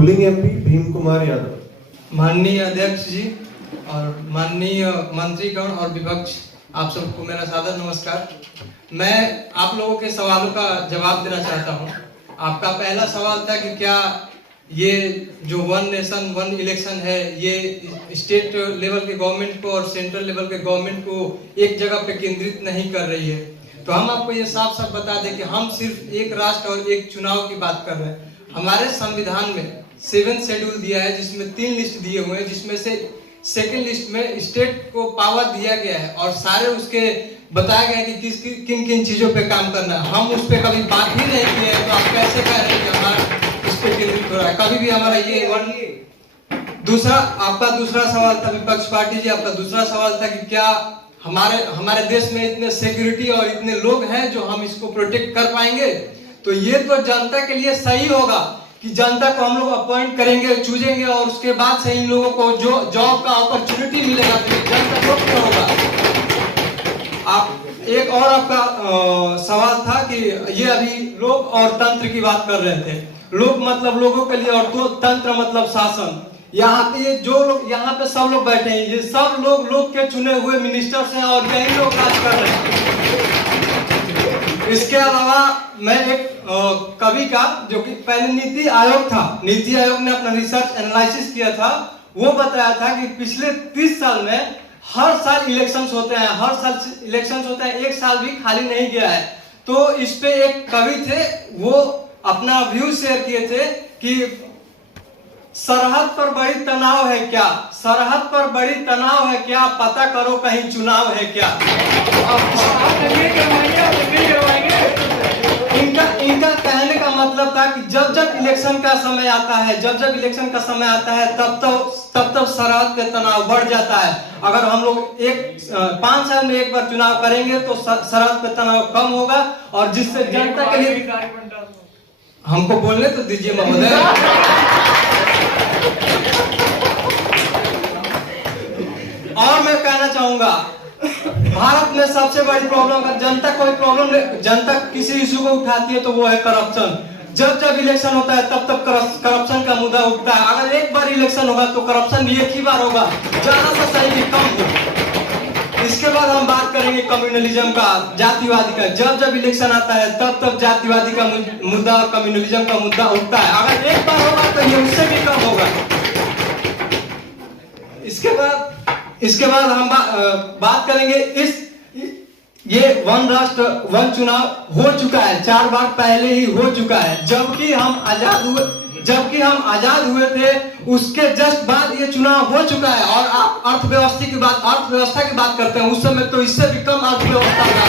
Ruling MP Bhim Kumar Yadav. माननीय अध्यक्ष जी और माननीय मंत्रीगण और विपक्ष, आप सबको मेरा सादर नमस्कार। मैं आप लोगों के सवालों का जवाब देना चाहता हूं। आपका पहला सवाल था कि क्या ये जो वन नेशन वन इलेक्शन है ये स्टेट लेवल के गवर्नमेंट को और सेंट्रल लेवल के गवर्नमेंट को एक जगह पे केंद्रित नहीं कर रही है। तो हम आपको ये साफ साफ बता दें कि हम सिर्फ एक राष्ट्र और एक चुनाव की बात कर रहे हैं। हमारे संविधान में 7 शेड्यूल दिया है जिसमें 3 लिस्ट दिए हुए हैं, जिसमें से सेकेंड लिस्ट में स्टेट को पावर दिया गया है और सारे उसके बताया गया है कि किन किन चीजों पे काम करना है। हम उस पर कभी बात ही नहीं किए हैं, तो आप कैसे कह रहे हैं कि हमारा इस पे केंद्रित हो रहा है? कभी भी हमारा ये दूसरा आपका दूसरा सवाल था विपक्ष पार्टी जी, आपका दूसरा सवाल था कि क्या हमारे देश में इतने सिक्योरिटी और इतने लोग हैं जो हम इसको प्रोटेक्ट कर पाएंगे? तो ये तो जनता के लिए सही होगा कि जनता को हम लोग अपॉइंट करेंगे, चूजेंगे और उसके बाद से इन लोगों को जो जॉब का अपॉर्चुनिटी मिलेगा तो जनता को क्या होगा। आप एक और आपका सवाल था कि ये अभी लोग और तंत्र की बात कर रहे थे। लोग मतलब लोगों के लिए और तंत्र मतलब शासन। यहाँ पे ये जो लोग यहाँ पे सब लोग बैठे हैं, ये सब लोग के चुने हुए मिनिस्टर्स हैं और यही लोग राज कर रहे हैं। इसके अलावा मैं एक कवि का जो कि पहले नीति आयोग था, नीति आयोग ने अपना रिसर्च एनालिसिस किया था, वो बताया था कि पिछले 30 साल में हर साल इलेक्शंस होते हैं, हर साल इलेक्शंस होते हैं, एक साल भी खाली नहीं गया है। तो इस पे एक कवि थे, वो अपना व्यू शेयर किए थे कि सरहद पर बड़ी तनाव है क्या, सरहद पर बड़ी तनाव है क्या, पता करो कहीं चुनाव है क्या। इनका कहने का मतलब था कि जब जब इलेक्शन का समय आता है, तब सरहद पे तनाव बढ़ जाता है। अगर हम लोग 5 साल में एक बार चुनाव करेंगे तो सरहद पे तनाव कम होगा और जिससे जनता के लिए हमको बोलने तो दीजिए महोदय। और मैं कहना चाहूंगा भारत में सबसे बड़ी प्रॉब्लम, अगर जनता किसी इशू को उठाती है तो वो है करप्शन। जब जब इलेक्शन होता है तब करप्शन का मुद्दा उठता है। अगर एक बार इलेक्शन होगा तो करप्शन भी एक ही बार होगा, ज्यादा से सही भी कम हो। इसके बाद हम बात करेंगे कम्युनलिज्म का, जातिवादी का। जब जब इलेक्शन आता है तब जातिवादी का मुद्दा और कम्युनलिज्म का मुद्दा उठता है। अगर एक बार होगा तो ये उससे भी कम होगा। इसके बाद हम बात करेंगे ये वन राष्ट्र वन चुनाव हो चुका है, 4 बार पहले ही हो चुका है। जबकि हम आजाद हुए थे उसके जस्ट बाद ये चुनाव हो चुका है। और आप अर्थव्यवस्था की बात करते हैं, उस समय तो इससे भी कम अर्थव्यवस्था था।